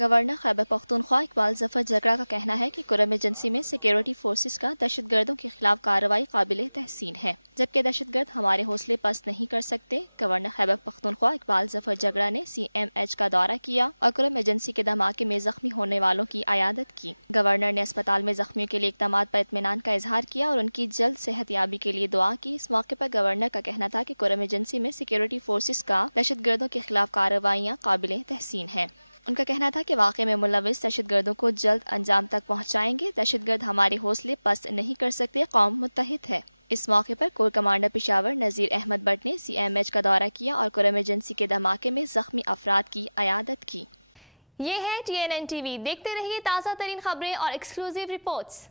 Governor Khyber Pakhtunkhwa Iqbal ظفر جگرا کا کہنا ہے کہ کرم ایجنسی میں سیکیورٹی فورسز کا دہشت گردوں کے خلاف کارروائی قابل تحسین ہے، جبکہ دہشت گرد ہمارے حوصلے پست نہیں کر سکتے۔ گورنر خیبر پختونخوا اقبال ظفر جگرا نے CMH کا دورہ کیا اور کرم ایجنسی کے دھماکے میں زخمی ہونے والوں کی عیادت کی۔ گورنر نے اسپتال میں زخمیوں کے لیے اقدامات پر اطمینان کا اظہار کیا اور ان کی جلد صحت یابی کے لیے دعا کی۔ اس موقع پر گورنر کا کہنا تھا کہ کرم ایجنسی میں سیکیورٹی فورسز کا دہشت گردوں کے خلاف کارروائیاں قابل تحسین ہیں۔ ان کا کہنا تھا کہ واقعے میں ملوث دہشت گردوں کو جلد انجام تک پہنچائیں گے۔ دہشت گرد ہمارے حوصلے پست نہیں کر سکتے، قوم متحد ہے۔ اس موقع پر کور کمانڈر پشاور نذیر احمد بٹ نے CMH کا دورہ کیا اور کرم ایجنسی کے دھماکے میں زخمی افراد کی عیادت کی۔ یہ ہے TNN TV، دیکھتے رہیے تازہ ترین خبریں اور ایکسکلوزیو رپورٹس۔